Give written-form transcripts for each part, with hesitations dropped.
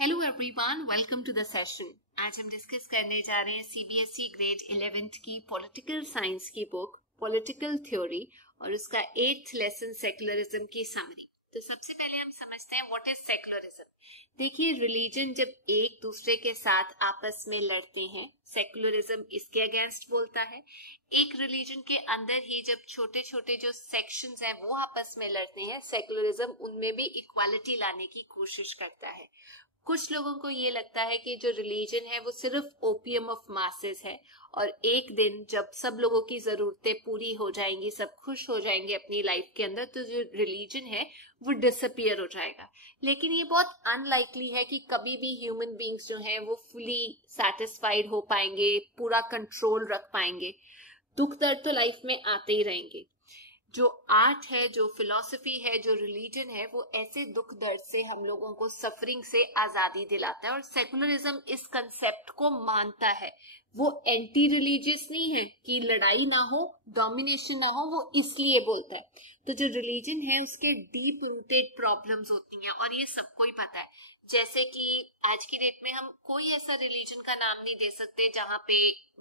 Hello everyone, welcome to the session. आज हम discuss करने जा रहे हैं सीबीएसई ग्रेड 11th की पॉलिटिकल साइंस की बुक पॉलिटिकल थ्योरी और उसका 8th लेसन सेक्युलरिज्म की समरी। तो सबसे पहले हम समझते हैं व्हाट इज सेक्युलरिज्म। देखिए, रिलीजन जब एक दूसरे के साथ आपस में लड़ते हैं, सेक्युलरिज्म इसके अगेंस्ट बोलता है। एक रिलीजन के अंदर ही जब छोटे छोटे जो सेक्शंस हैं वो आपस में लड़ते हैं, सेक्युलरिज्म उनमें भी इक्वालिटी लाने की कोशिश करता है। कुछ लोगों को ये लगता है कि जो रिलीजन है वो सिर्फ ओपियम ऑफ मासेस है और एक दिन जब सब लोगों की जरूरतें पूरी हो जाएंगी, सब खुश हो जाएंगे अपनी लाइफ के अंदर, तो जो रिलीजन है वो डिसअपियर हो जाएगा। लेकिन ये बहुत अनलाइकली है कि कभी भी ह्यूमन बींग्स जो हैं वो फुली सेटिस्फाइड हो पाएंगे, पूरा कंट्रोल रख पाएंगे। दुख दर्द तो लाइफ में आते ही रहेंगे। जो आर्ट है, जो फिलॉसफी है, जो रिलीजन है, वो ऐसे दुख दर्द से हम लोगों को सफरिंग से आजादी दिलाता है और सेकुलरिज्म इस कंसेप्ट को मानता है। वो एंटी रिलीजियस नहीं है कि लड़ाई ना हो, डोमिनेशन ना हो, वो इसलिए बोलता है। तो जो रिलीजन है उसके डीप रूटेड प्रॉब्लम्स होती हैं और ये सबको ही पता है। जैसे कि आज की डेट में हम कोई ऐसा रिलीजन का नाम नहीं दे सकते जहां पे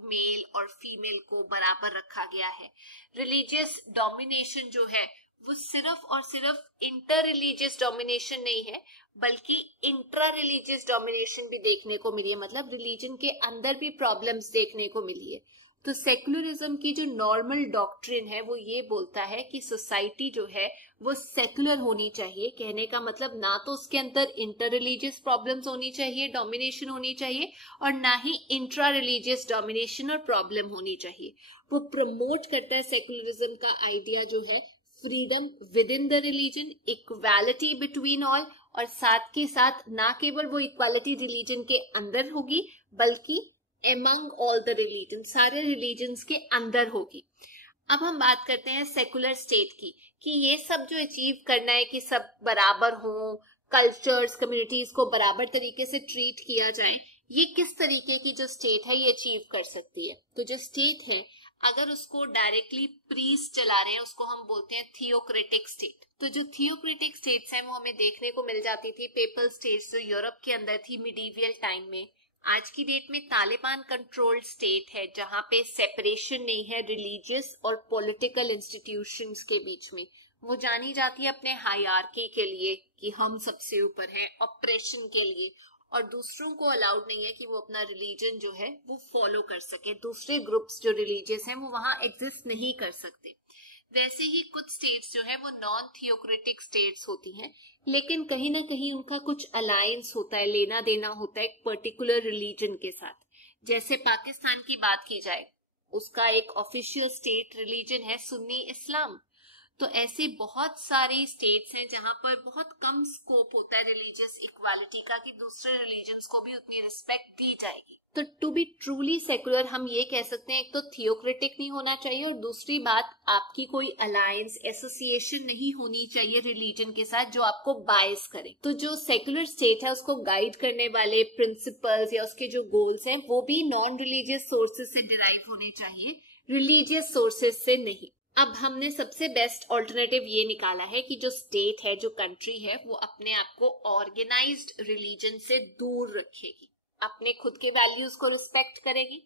मेल और फीमेल को बराबर रखा गया है। रिलीजियस डोमिनेशन जो है वो सिर्फ और सिर्फ इंटर रिलीजियस डोमिनेशन नहीं है, बल्कि इंट्रा रिलीजियस डोमिनेशन भी देखने को मिली है। मतलब रिलीजन के अंदर भी प्रॉब्लम्स देखने को मिली है। तो सेक्युलरिज्म की जो नॉर्मल डॉक्ट्रिन है वो ये बोलता है कि सोसाइटी जो है वो सेक्युलर होनी चाहिए। कहने का मतलब ना तो उसके अंदर इंटर रिलीजियस प्रॉब्लम्स होनी चाहिए, डोमिनेशन होनी चाहिए, और ना ही इंट्रा रिलीजियस डोमिनेशन और प्रॉब्लम होनी चाहिए। वो प्रमोट करता है सेक्युलरिज्म का आइडिया जो है freedom with in the religion, equality between all, और साथ के साथ ना केवल वो इक्वालिटी रिलीजन के अंदर होगी बल्कि एमंग ऑल द रिलीजन, सारे रिलीजन्स के अंदर होगी। अब हम बात करते हैं सेकुलर स्टेट की, कि ये सब जो अचीव करना है कि सब बराबर हो, कल्चर्स कम्युनिटीज को बराबर तरीके से ट्रीट किया जाए, ये किस तरीके की जो स्टेट है ये अचीव कर सकती है। तो जो स्टेट है अगर उसको डायरेक्टली प्रीस्ट चला रहे हैं उसको हम बोलते हैं थियोक्रेटिक स्टेट। तो जो थियोक्रेटिक स्टेट्स हैं वो हमें देखने को मिल जाती थी पेपल स्टेट्स जो यूरोप के अंदर थी मिडीवियल टाइम में। आज की डेट में तालिबान कंट्रोल्ड स्टेट है जहां पे सेपरेशन नहीं है रिलीजियस और पॉलिटिकल इंस्टीट्यूशंस के बीच में। वो जानी जाती है अपने हायरार्की के लिए कि हम सबसे ऊपर हैं, ऑपरेशन के लिए, और दूसरों को अलाउड नहीं है कि वो अपना रिलीजन जो है वो फॉलो कर सके। दूसरे ग्रुप्स जो रिलीजियस हैं वो वहां एग्जिस्ट नहीं कर सकते। वैसे ही कुछ स्टेट्स जो है वो नॉन थियोक्रेटिक स्टेट्स होती हैं, लेकिन कहीं ना कहीं उनका कुछ अलायंस होता है, लेना देना होता है एक पर्टिकुलर रिलीजन के साथ। जैसे पाकिस्तान की बात की जाए, उसका एक ऑफिशियल स्टेट रिलीजन है सुन्नी इस्लाम। तो ऐसे बहुत सारे स्टेट्स हैं जहां पर बहुत कम स्कोप होता है रिलीजियस इक्वालिटी का कि दूसरे रिलीजन्स को भी उतनी रिस्पेक्ट दी जाएगी। तो टू बी ट्रूली सेकुलर हम ये कह सकते हैं, एक तो थियोक्रेटिक नहीं होना चाहिए और दूसरी बात आपकी कोई अलायंस एसोसिएशन नहीं होनी चाहिए रिलीजन के साथ जो आपको बायस करे। तो जो सेकुलर स्टेट है उसको गाइड करने वाले प्रिंसिपल्स या उसके जो गोल्स हैं वो भी नॉन रिलीजियस सोर्सेज से डिराइव होने चाहिए, रिलीजियस सोर्सेज से नहीं। अब हमने सबसे बेस्ट ऑल्टरनेटिव ये निकाला है कि जो स्टेट है, जो कंट्री है, वो अपने आप को ऑर्गेनाइज्ड रिलीजन से दूर रखेगी, अपने खुद के वैल्यूज को रिस्पेक्ट करेगी,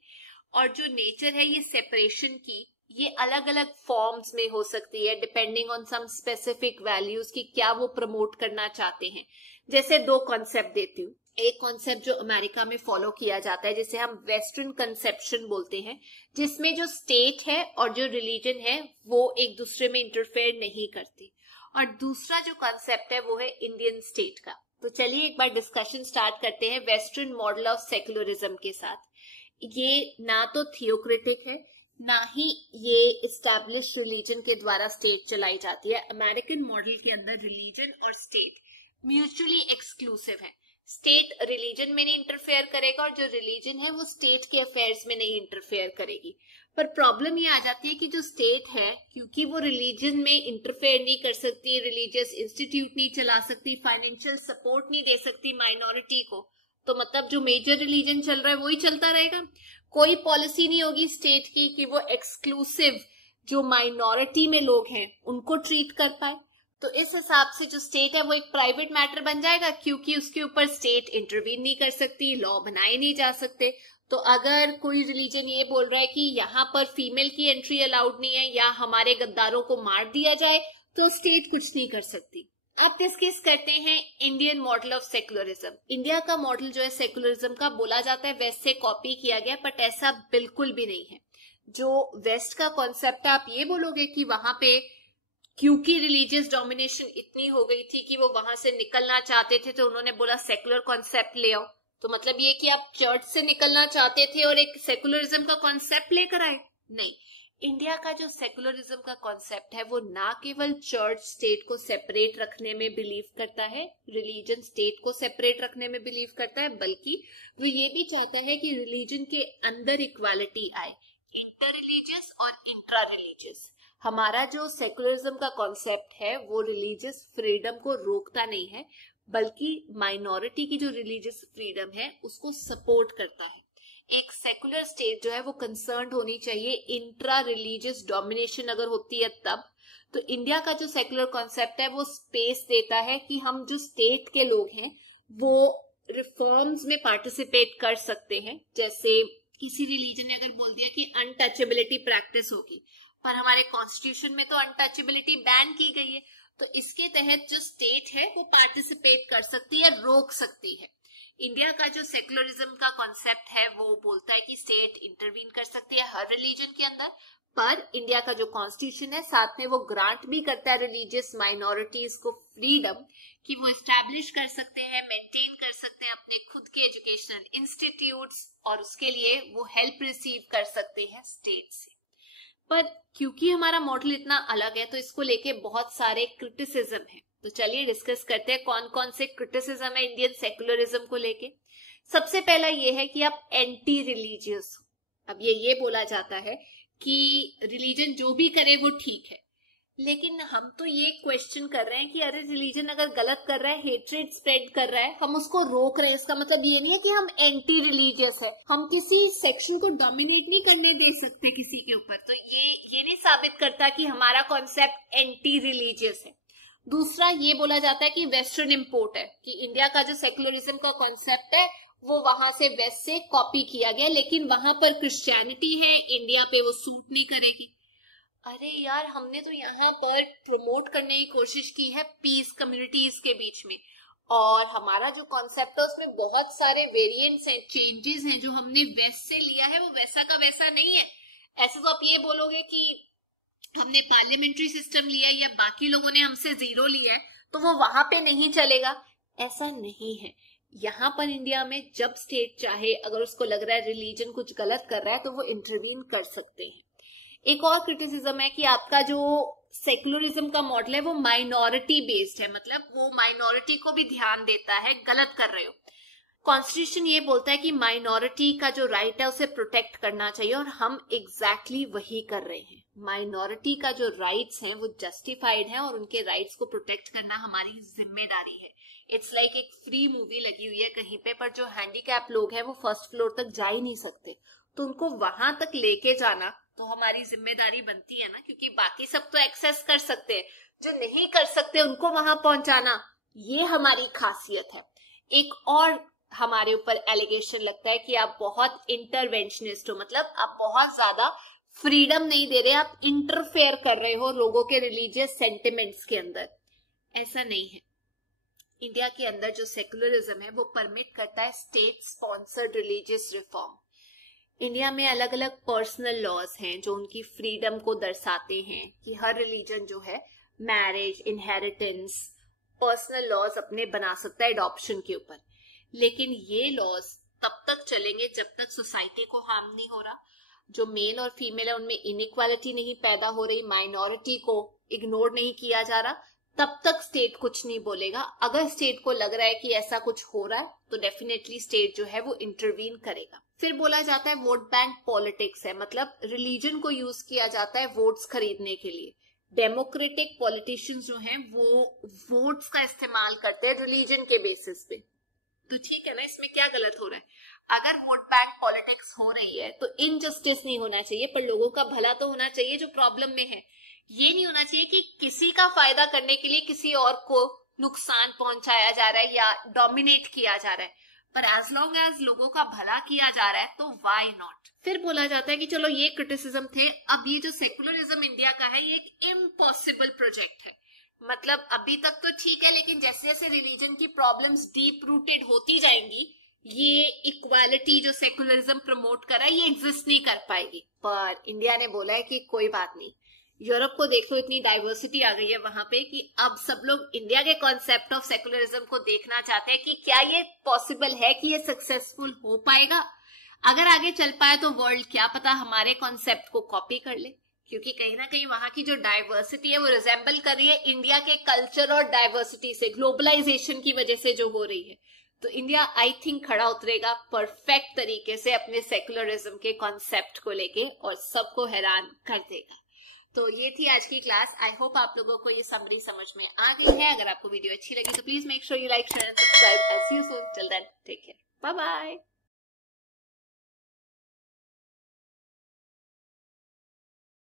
और जो नेचर है ये सेपरेशन की, ये अलग अलग फॉर्म्स में हो सकती है depending on some specific values की क्या वो प्रमोट करना चाहते हैं। जैसे दो कॉन्सेप्ट देती हूँ। एक कॉन्सेप्ट जो अमेरिका में फॉलो किया जाता है जिसे हम वेस्टर्न कंसेप्शन बोलते हैं, जिसमें जो स्टेट है और जो रिलीजन है वो एक दूसरे में इंटरफेयर नहीं करती, और दूसरा जो कॉन्सेप्ट है वो है इंडियन स्टेट का। तो चलिए एक बार डिस्कशन स्टार्ट करते हैं वेस्टर्न मॉडल ऑफ सेकुलरिज्म के साथ। ये ना तो थियोक्रेटिक है ना ही ये एस्टैब्लिश रिलीजन के द्वारा स्टेट चलाई जाती है। अमेरिकन मॉडल के अंदर रिलीजन और स्टेट म्यूचुअली एक्सक्लूसिव है। स्टेट रिलीजन में नहीं इंटरफेयर करेगा और जो रिलीजन है वो स्टेट के अफेयर्स में नहीं इंटरफेयर करेगी। पर प्रॉब्लम ये आ जाती है कि जो स्टेट है, क्योंकि वो रिलीजन में इंटरफेयर नहीं कर सकती, रिलीजियस इंस्टीट्यूट नहीं चला सकती, फाइनेंशियल सपोर्ट नहीं दे सकती माइनॉरिटी को, तो मतलब जो मेजर रिलीजन चल रहा है वही चलता रहेगा। कोई पॉलिसी नहीं होगी स्टेट की कि वो एक्सक्लूसिव जो माइनॉरिटी में लोग हैं उनको ट्रीट कर पाए। तो इस हिसाब से जो स्टेट है वो एक प्राइवेट मैटर बन जाएगा, क्योंकि उसके ऊपर स्टेट इंटरवीन नहीं कर सकती, लॉ बनाए नहीं जा सकते। तो अगर कोई रिलीजन ये बोल रहा है कि यहाँ पर फीमेल की एंट्री अलाउड नहीं है या हमारे गद्दारों को मार दिया जाए, तो स्टेट कुछ नहीं कर सकती। अब डिस्कस करते हैं Indian model of secularism. India का मॉडल जो है सेक्युलरिज्म का, बोला जाता है वेस्ट से कॉपी किया गया, बट ऐसा बिल्कुल भी नहीं है। जो वेस्ट का कॉन्सेप्ट है, आप ये बोलोगे कि वहां पे क्योंकि रिलीजियस डोमिनेशन इतनी हो गई थी कि वो वहां से निकलना चाहते थे, तो उन्होंने बोला सेक्युलर कॉन्सेप्ट ले आओ। तो मतलब ये कि आप चर्च से निकलना चाहते थे और एक सेक्युलरिज्म का कॉन्सेप्ट लेकर आए? नहीं, इंडिया का जो सेक्युलरिज्म का कॉन्सेप्ट है वो ना केवल चर्च स्टेट को सेपरेट रखने में बिलीव करता है, रिलीजन स्टेट को सेपरेट रखने में बिलीव करता है, बल्कि वो ये भी चाहता है कि रिलीजन के अंदर इक्वालिटी आए, इंटर रिलीजियस और इंट्रा रिलीजियस। हमारा जो सेक्युलरिज्म का कॉन्सेप्ट है वो रिलीजियस फ्रीडम को रोकता नहीं है, बल्कि माइनॉरिटी की जो रिलीजियस फ्रीडम है उसको सपोर्ट करता है। एक सेकुलर स्टेट जो है वो कंसर्न होनी चाहिए इंट्रा रिलीजियस डोमिनेशन अगर होती है तब। तो इंडिया का जो सेकुलर कॉन्सेप्ट है वो स्पेस देता है कि हम जो स्टेट के लोग हैं वो रिफॉर्म्स में पार्टिसिपेट कर सकते हैं। जैसे किसी रिलीजन ने अगर बोल दिया कि अनटचेबिलिटी प्रैक्टिस होगी, पर हमारे कॉन्स्टिट्यूशन में तो अनटचेबिलिटी बैन की गई है, तो इसके तहत जो स्टेट है वो पार्टिसिपेट कर सकती है, रोक सकती है। इंडिया का जो सेक्युलरिज्म का कॉन्सेप्ट है वो बोलता है कि स्टेट इंटरवीन कर सकती है हर रिलीजन के अंदर, पर इंडिया का जो कॉन्स्टिट्यूशन है साथ में वो ग्रांट भी करता है रिलीजियस माइनॉरिटीज को फ्रीडम कि वो एस्टैब्लिश कर सकते हैं, मेंटेन कर सकते हैं अपने खुद के एजुकेशनल इंस्टीट्यूट्स, और उसके लिए वो हेल्प रिसीव कर सकते हैं स्टेट से। पर क्योंकि हमारा मॉडल इतना अलग है तो इसको लेके बहुत सारे क्रिटिसिज्म है। तो चलिए डिस्कस करते हैं कौन कौन से क्रिटिसिज्म है इंडियन सेक्युलरिज्म को लेके। सबसे पहला ये है कि आप एंटी रिलीजियस हो। अब ये बोला जाता है कि रिलीजन जो भी करे वो ठीक है, लेकिन हम तो ये क्वेश्चन कर रहे हैं कि अरे रिलीजन अगर गलत कर रहा है, हेट्रेड स्प्रेड कर रहा है, हम उसको रोक रहे हैं। इसका मतलब ये नहीं है कि हम एंटी रिलीजियस है, हम किसी सेक्शन को डोमिनेट नहीं करने दे सकते किसी के ऊपर। तो ये नहीं साबित करता कि हमारा कॉन्सेप्ट एंटी रिलीजियस है। दूसरा ये बोला जाता है कि वेस्टर्न इम्पोर्ट है, कि इंडिया का जो सेक्युलरिज्म का कॉन्सेप्ट है वो वहां से वेस्ट से कॉपी किया गया, लेकिन वहां पर क्रिश्चियनिटी है, इंडिया पे वो सूट नहीं करेगी। अरे यार, हमने तो यहाँ पर प्रमोट करने की कोशिश की है पीस कम्युनिटीज के बीच में, और हमारा जो कॉन्सेप्ट है उसमें बहुत सारे वेरिएंट्स हैं, चेंजेस हैं जो हमने वेस्ट से लिया है, वो वैसा का वैसा नहीं है। ऐसे तो आप ये बोलोगे कि हमने पार्लियामेंट्री सिस्टम लिया या बाकी लोगों ने हमसे जीरो लिया है तो वो वहां पे नहीं चलेगा, ऐसा नहीं है। यहाँ पर इंडिया में जब स्टेट चाहे, अगर उसको लग रहा है रिलीजन कुछ गलत कर रहा है तो वो इंटरवीन कर सकते हैं। एक और क्रिटिसिज्म है कि आपका जो सेक्युलरिज्म का मॉडल है वो माइनॉरिटी बेस्ड है, मतलब वो माइनॉरिटी को भी ध्यान देता है, गलत कर रहे हो। कॉन्स्टिट्यूशन ये बोलता है कि माइनॉरिटी का जो राइट है उसे प्रोटेक्ट करना चाहिए, और हम एग्जैक्टली वही कर रहे हैं। माइनॉरिटी का जो राइट्स हैं वो जस्टिफाइड है, और उनके राइट्स को प्रोटेक्ट करना हमारी जिम्मेदारी है। इट्स लाइक एक फ्री मूवी लगी हुई है कहीं पे, पर जो हैंडीकैप लोग हैं वो फर्स्ट फ्लोर तक जा ही नहीं सकते, तो उनको वहां तक लेके जाना तो हमारी जिम्मेदारी बनती है ना, क्योंकि बाकी सब तो एक्सेस कर सकते हैं, जो नहीं कर सकते उनको वहां पहुंचाना ये हमारी खासियत है। एक और हमारे ऊपर एलिगेशन लगता है कि आप बहुत इंटरवेंशनिस्ट हो, मतलब आप बहुत ज्यादा फ्रीडम नहीं दे रहे, आप इंटरफेयर कर रहे हो लोगों के रिलीजियस सेंटिमेंट्स के अंदर। ऐसा नहीं है। इंडिया के अंदर जो सेक्युलरिज्म है वो परमिट करता है state sponsored religious reform. India में अलग अलग पर्सनल लॉज हैं जो उनकी फ्रीडम को दर्शाते हैं कि हर रिलीजन जो है मैरिज, इनहेरिटेंस, पर्सनल लॉज अपने बना सकता है एडॉप्शन के ऊपर। लेकिन ये लॉज तब तक चलेंगे जब तक सोसाइटी को हार्म नहीं हो रहा, जो मेल और फीमेल है उनमें इनइक्वालिटी नहीं पैदा हो रही, माइनॉरिटी को इग्नोर नहीं किया जा रहा, तब तक स्टेट कुछ नहीं बोलेगा। अगर स्टेट को लग रहा है कि ऐसा कुछ हो रहा है तो डेफिनेटली स्टेट जो है वो इंटरवीन करेगा। फिर बोला जाता है वोट बैंक पॉलिटिक्स है, मतलब रिलीजन को यूज किया जाता है वोट्स खरीदने के लिए। डेमोक्रेटिक पॉलिटिशियंस जो हैं वो वोट्स का इस्तेमाल करते हैं रिलीजन के बेसिस पे। तो ठीक है ना, इसमें क्या गलत हो रहा है? अगर वोट बैंक पॉलिटिक्स हो रही है तो इनजस्टिस नहीं होना चाहिए, पर लोगों का भला तो होना चाहिए जो प्रॉब्लम में है। ये नहीं होना चाहिए कि किसी का फायदा करने के लिए किसी और को नुकसान पहुंचाया जा रहा है या डोमिनेट किया जा रहा है, पर एज लॉन्ग एज लोगों का भला किया जा रहा है तो व्हाई नॉट। फिर बोला जाता है कि चलो ये क्रिटिसिज्म थे, अब ये जो सेकुलरिज्म इंडिया का है ये एक इम्पॉसिबल प्रोजेक्ट है। मतलब अभी तक तो ठीक है, लेकिन जैसे जैसे रिलीजन की प्रॉब्लम्स डीप रूटेड होती जाएंगी, ये इक्वालिटी जो सेकुलरिज्म प्रमोट कर रहा है ये एग्जिस्ट नहीं कर पाएगी। पर इंडिया ने बोला है कि कोई बात नहीं, यूरोप को देख लो, इतनी डाइवर्सिटी आ गई है वहां पे कि अब सब लोग इंडिया के कॉन्सेप्ट ऑफ सेकुलरिज्म को देखना चाहते हैं कि क्या ये पॉसिबल है, कि ये सक्सेसफुल हो पाएगा। अगर आगे चल पाए तो वर्ल्ड क्या पता हमारे कॉन्सेप्ट को कॉपी कर ले, क्योंकि कहीं ना कहीं वहां की जो डाइवर्सिटी है वो रिजेंबल कर रही है इंडिया के कल्चर और डाइवर्सिटी से, ग्लोबलाइजेशन की वजह से जो हो रही है। तो इंडिया आई थिंक खड़ा उतरेगा परफेक्ट तरीके से अपने सेकुलरिज्म के कॉन्सेप्ट को लेके और सबको हैरान कर देगा। तो ये थी आज की क्लास। आई होप आप लोगों को ये समरी समझ में आ गई है। अगर आपको वीडियो अच्छी लगी तो please make sure you like, share and subscribe. See you soon, till then take care, bye bye.